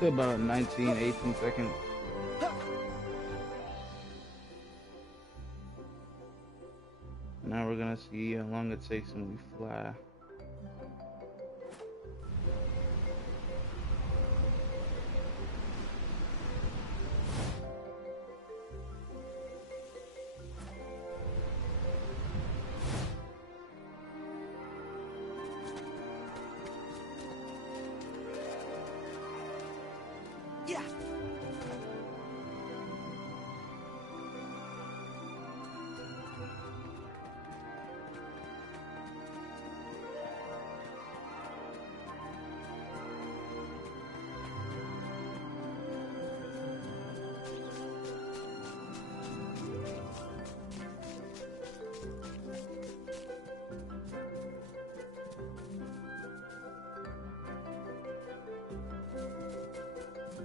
To about 19, 18 seconds. Now we're gonna see how long it takes when we fly. Yeah.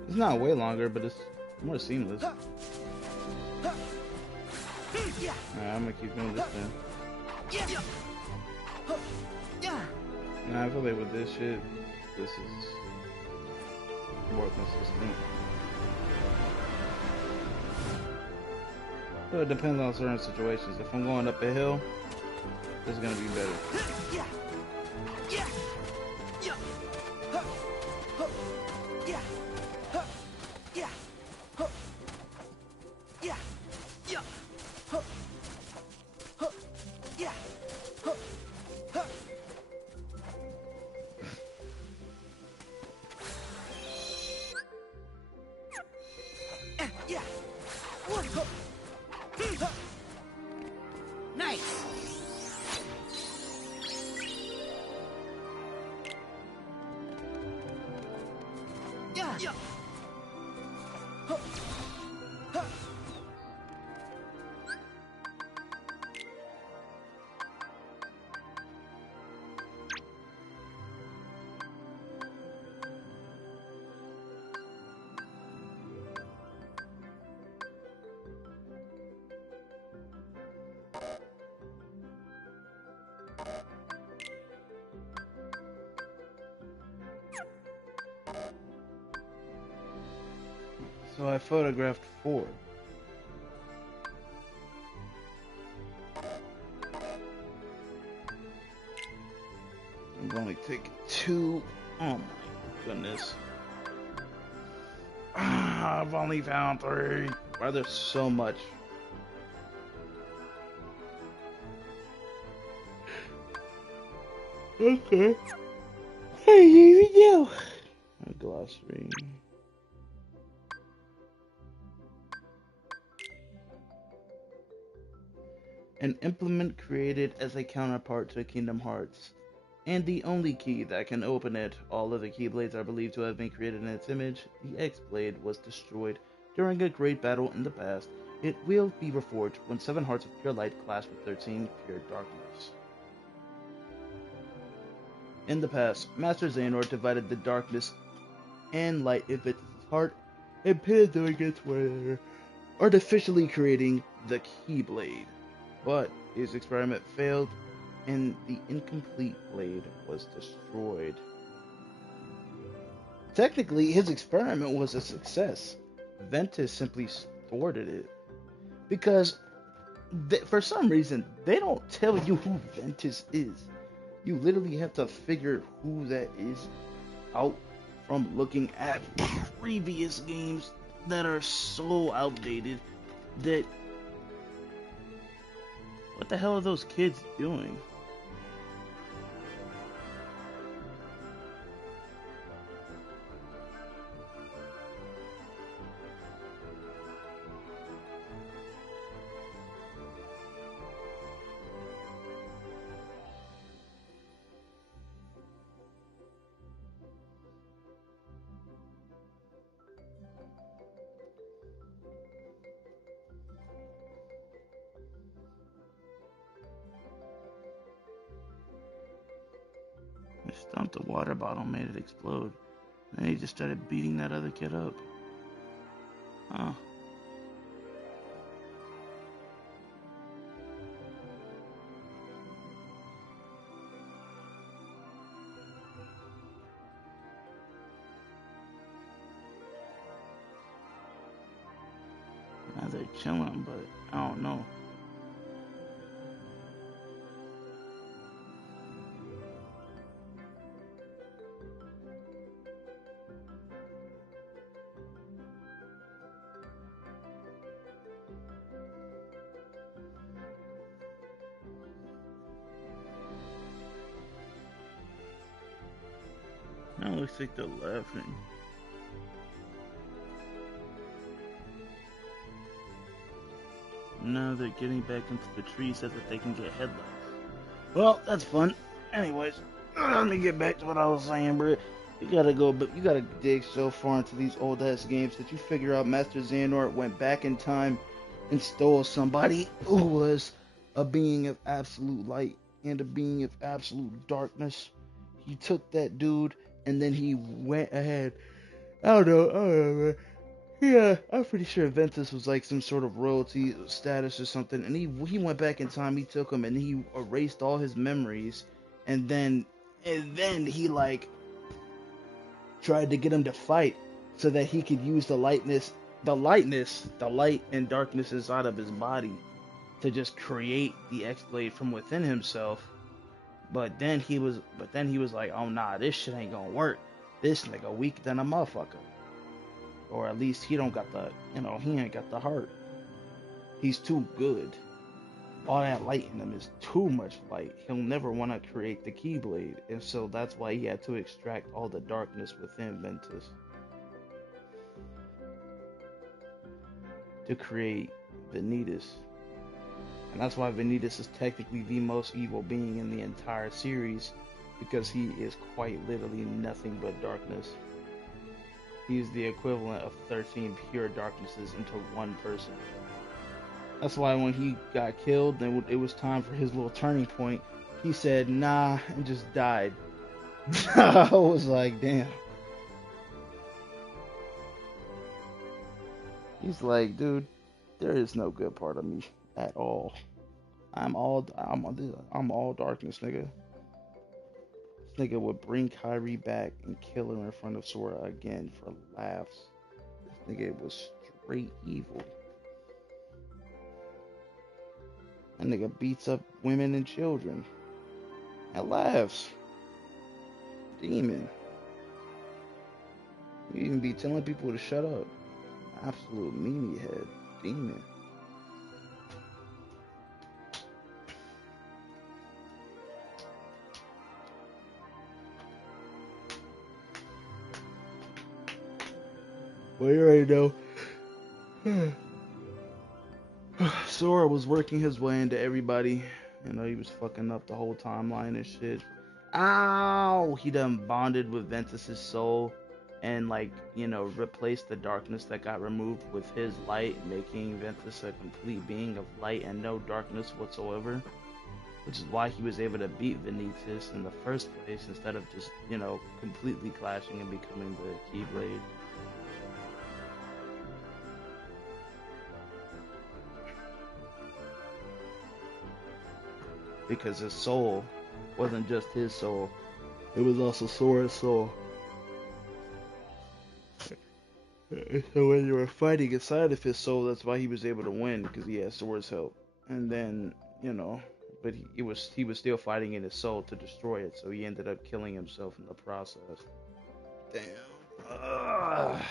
It's not way longer, but it's more seamless. Yeah. Alright, I'm gonna keep doing this then. Yeah. Yeah. Nah, I feel like with this shit, this is more consistent. So it depends on certain situations. If I'm going up a hill, it's gonna be better. Yeah. Yeah. Yeah. Yeah. Yeah. Yeah. Yeah. Yeah. Yeah. Yeah. Nice. Yeah. Yeah. So I photographed 4. I've only taken 2. Oh my goodness. I've only found 3. Why there's so much? Okay. Hey, here we go. A glossary. An implement created as a counterpart to Kingdom Hearts, and the only key that can open it. All of the Keyblades are believed to have been created in its image. The X-Blade was destroyed during a great battle in the past. It will be reforged when 7 Hearts of Pure Light clash with 13 Pure Darkness. In the past, Master Xehanort divided the darkness and light in its heart and pitted them against one another, artificially creating the Keyblade. But his experiment failed, and the incomplete blade was destroyed. Technically, his experiment was a success. Ventus simply thwarted it. Because, for some reason, they don't tell you who Ventus is. You literally have to figure who that is out from looking at previous games that are so outdated that what the hell are those kids doing? I stumped a water bottle, made it explode. And he just started beating that other kid up. Huh. they're chilling, but I don't know. Now it looks like they're laughing. Now they're getting back into the tree so that they can get headlights. Well, that's fun. Anyways, let me get back to what I was saying, bro. You gotta go, but you gotta dig so far into these old ass games that you figure out Master Xehanort went back in time and stole somebody who was a being of absolute light and a being of absolute darkness. He took that dude and then he went ahead. I don't know, man. Yeah, I'm pretty sure Ventus was like some sort of royalty status or something, and he went back in time. He took him and he erased all his memories, and then he like tried to get him to fight so that he could use the light and darkness inside of his body to just create the X-Blade from within himself. But then he was like, oh nah, this shit ain't gonna work. This nigga weak than a motherfucker. Or at least he don't got the, he ain't got the heart. He's too good. All that light in him is too much light. He'll never want to create the Keyblade. And so that's why he had to extract all the darkness within Ventus to create Vanitas. And that's why Vanitas is technically the most evil being in the entire series, because he is quite literally nothing but darkness. He's the equivalent of 13 pure darknesses into one person. That's why when he got killed, then it was time for his little turning point. He said, nah, and just died. I was like, damn. He's like, dude, there is no good part of me at all. I'm all darkness, nigga. This nigga would bring Kairi back and kill her in front of Sora again for laughs. This nigga was straight evil. That nigga beats up women and children and laughs. Demon. You even be telling people to shut up. Absolute meanie head. Demon. Well, you already know. Sora was working his way into everybody. He was fucking up the whole timeline and shit. Ow! He done bonded with Ventus's soul and, replaced the darkness that got removed with his light, making Ventus a complete being of light and no darkness whatsoever. Which is why he was able to beat Vanitas in the first place instead of just, completely clashing and becoming the Keyblade. Because his soul wasn't just his soul, it was also Sora's soul. So when you were fighting inside of his soul, that's why he was able to win, because he had Sora's help. And then, but he was still fighting in his soul to destroy it, so he ended up killing himself in the process. Damn. Ugh.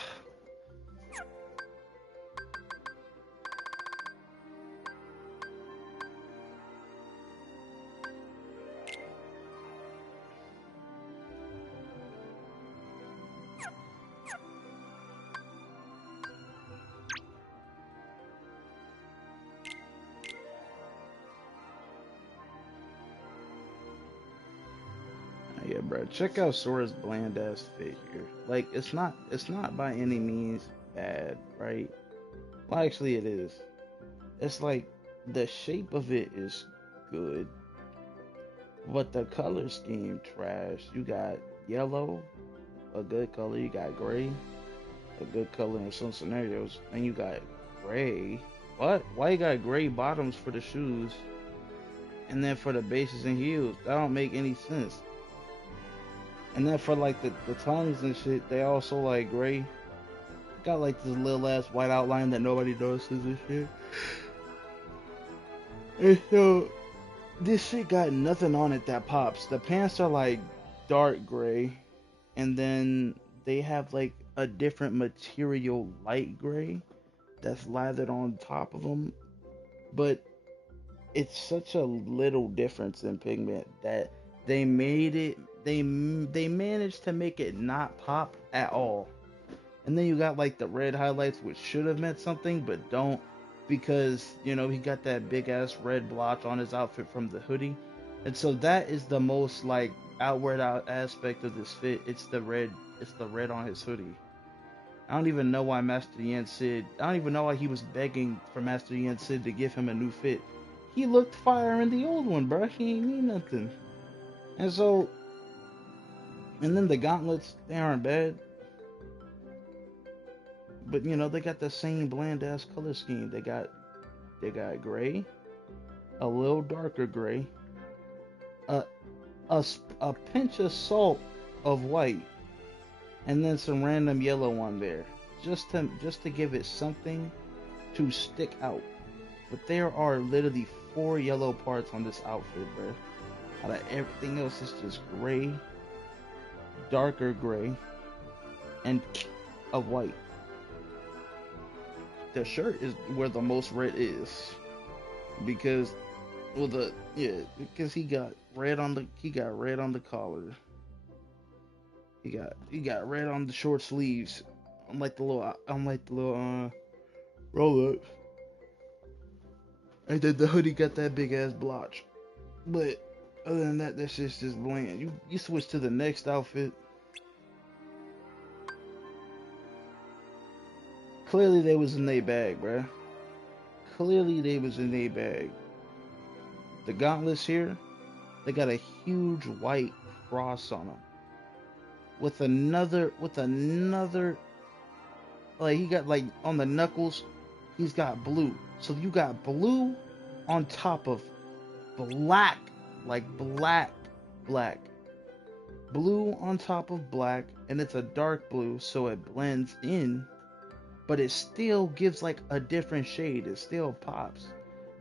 Yeah, bro. Check out Sora's bland ass fit here. Like, it's not by any means bad, right? Well, actually, it is. It's like the shape of it is good, but the color scheme trash. You got yellow, a good color. You got gray, a good color in some scenarios, and you got gray. What? Why you got gray bottoms for the shoes, and then for the bases and heels? That don't make any sense. And then for like the tongues and shit, they also like gray. Got like this little ass white outline that nobody notices and shit. And so this shit got nothing on it that pops. The pants are like dark gray, and then they have like a different material, light gray, that's lathered on top of them. But it's such a little difference in pigment that they made it. They managed to make it not pop at all. And then you got like the red highlights, which should have meant something, but don't, because he got that big ass red blotch on his outfit from the hoodie, and so that is the most like outward out aspect of this fit. It's the red. It's the red on his hoodie. I don't even know why Master Yen Sid. I don't even know why he was begging for Master Yen Sid to give him a new fit. He looked fire in the old one, bro. He ain't mean nothing. And so, and then the gauntlets, they aren't bad. But they got the same bland ass color scheme. They got gray, a little darker gray, a, a pinch of salt of white, and then some random yellow on there, just to give it something to stick out. But there are literally 4 yellow parts on this outfit, bro. Out of everything else, it's just gray, darker gray, and a white. The shirt is where the most red is, because because he got red on the collar. He got red on the short sleeves. Unlike the little roll up. And then the hoodie got that big ass blotch. But other than that, that shit's just bland. You switch to the next outfit. Clearly they was in their bag, bruh. Clearly they was in their bag. The gauntlets here, they got a huge white cross on them. With another, like he got like on the knuckles, he's got blue. So you got blue on top of black, like black. Blue on top of black, and it's a dark blue, so it blends in. But it still gives like a different shade. It still pops.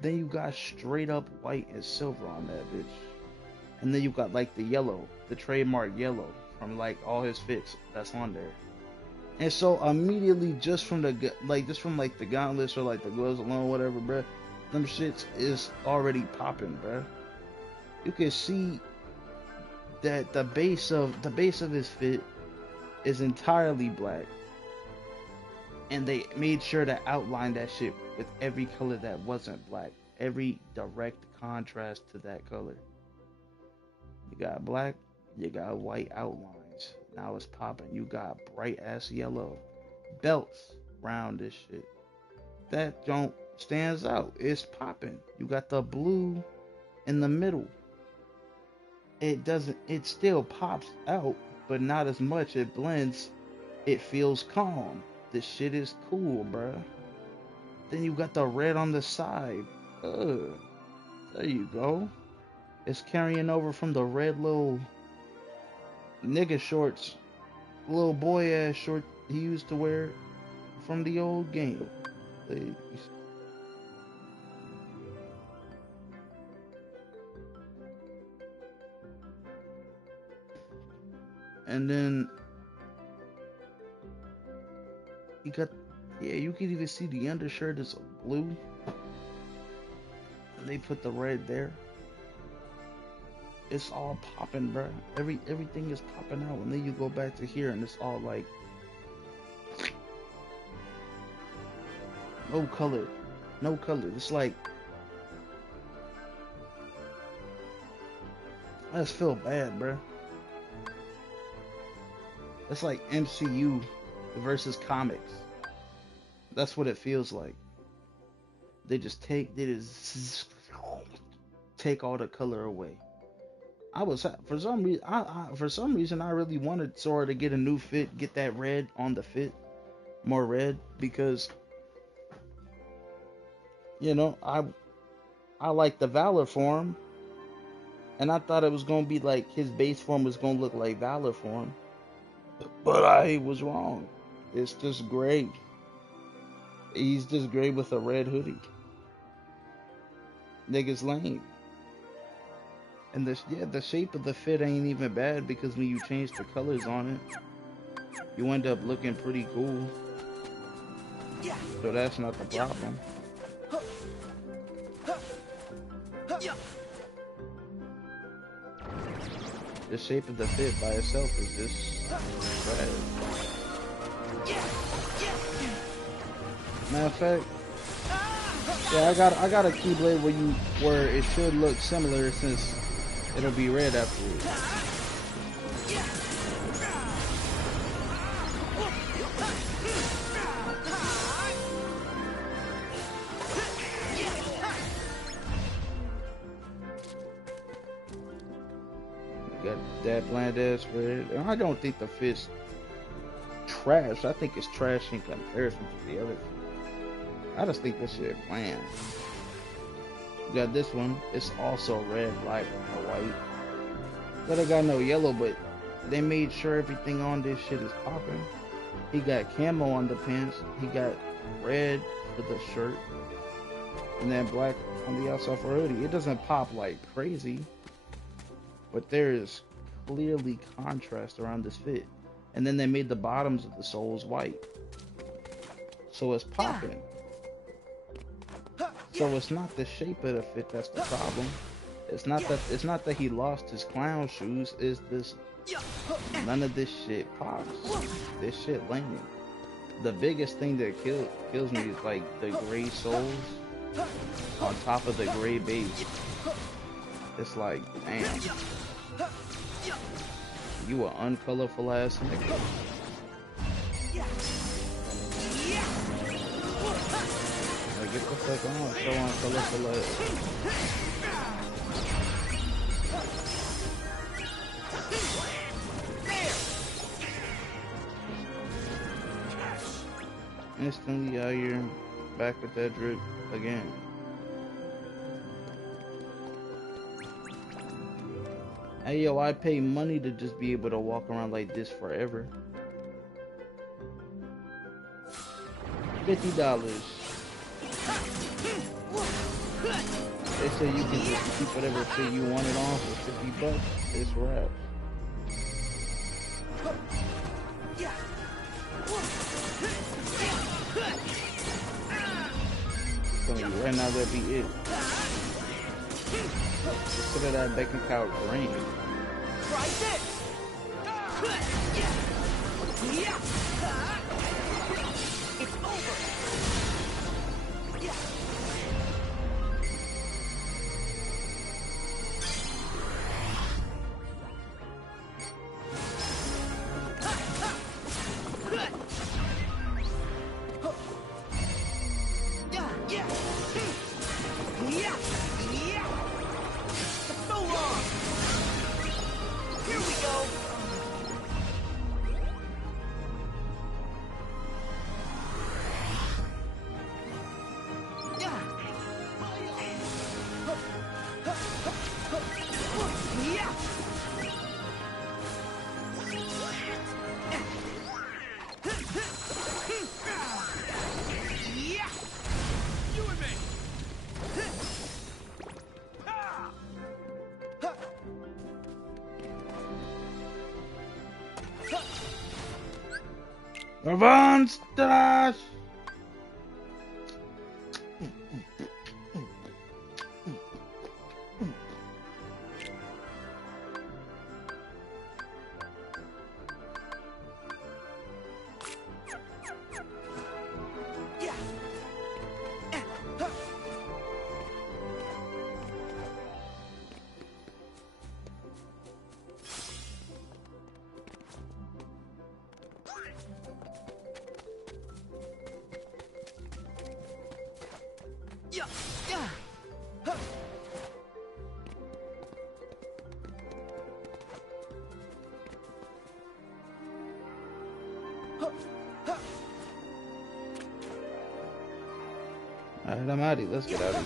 Then you got straight up white and silver on that bitch. And then you got like the yellow, the trademark yellow from like all his fits that's on there. And so immediately just from the gauntlets or like the gloves alone, whatever, bruh, them shits is already popping, bruh. You can see that the base of his fit is entirely black. And they made sure to outline that shit with every color that wasn't black. Every direct contrast to that color. You got black, you got white outlines. Now it's popping. You got bright ass yellow belts around this shit. That don't stands out. It's popping. You got the blue in the middle. It still pops out, but not as much. It blends. It feels calm. This shit is cool, bruh. Then you got the red on the side. There you go. It's carrying over from the red little nigga shorts, little boy ass short he used to wear from the old game. And then you got, you can even see the undershirt is blue. And they put the red there. It's all popping, bro. Everything is popping out. And then you go back to here and it's all like no color. It's like, I just feel bad, bro. It's like MCU versus comics. That's what it feels like. They just take all the color away. For some reason I really wanted Sora to get a new fit, get that red on the fit, more red, because I like the Valor form, and I thought it was gonna be like his base form was gonna look like Valor form, but I was wrong. It's just gray. He's just gray with a red hoodie. Niggas lame. And the shape of the fit ain't even bad because when you change the colors on it, you end up looking pretty cool. So that's not the problem. The shape of the fit by itself is just bad. Matter of fact, yeah, I got a Keyblade where it should look similar since it'll be red afterwards. Got that bland ass red. And I don't think the fit's trash. I think it's trash in comparison to the other. I just think this shit bland. You got this one. It's also red, black, and white. But I got no yellow, but they made sure everything on this shit is popping. He got camo on the pants. He got red for the shirt. And then black on the outside for hoodie. It doesn't pop like crazy. But there is clearly contrast around this fit. And then they made the bottoms of the soles white. So it's popping. So it's not the shape of the fit that's the problem. It's not that he lost his clown shoes. It's this, none of this shit pops. This shit lame. The biggest thing that kills me is like the gray soles on top of the gray base. It's like, damn. You an uncolorful ass nigga. Like, get the fuck on, so uncolorful ass. Instantly out here, back with that drip again. Hey yo, I pay money to just be able to walk around like this forever. $50. They say you can just keep whatever fit you want it on for $50. It's rap. Right now that'd be it. Look at that bacon cow green. Try this. It's over. Monsters! Alright, I'm out of here. Let's get out of here.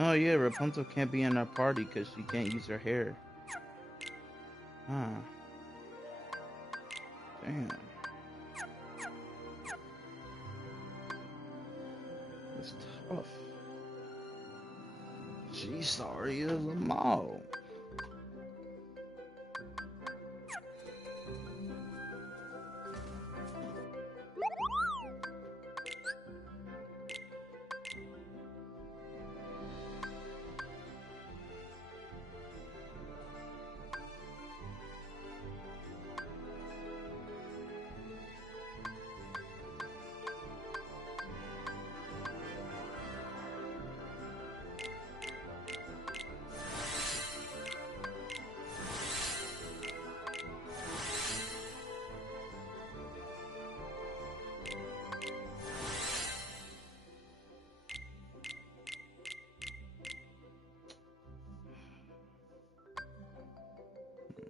Oh yeah, Rapunzel can't be in our party because she can't use her hair. Ah, damn. That's tough. She's sorry as a mall.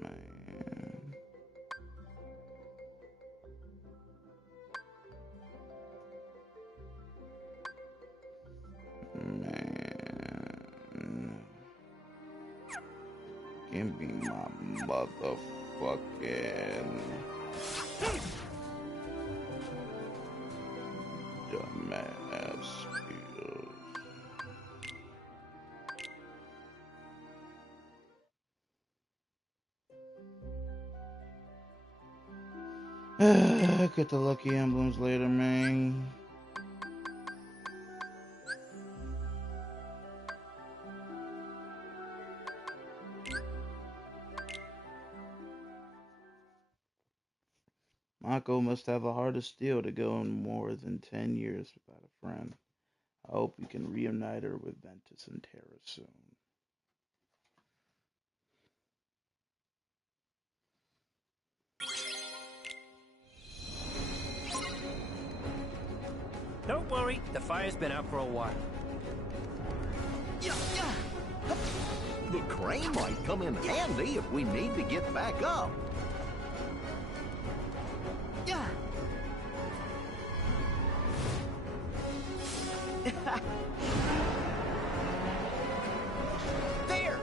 Man. Man. Give me my motherfucking dumbass skills. Get the lucky emblems later, man. Mako must have a heart of steel to go in more than 10 years without a friend. I hope we can reunite her with Ventus and Terra soon. Don't worry, the fire's been out for a while. The crane might come in handy if we need to get back up. There!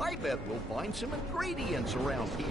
I bet we'll find some ingredients around here.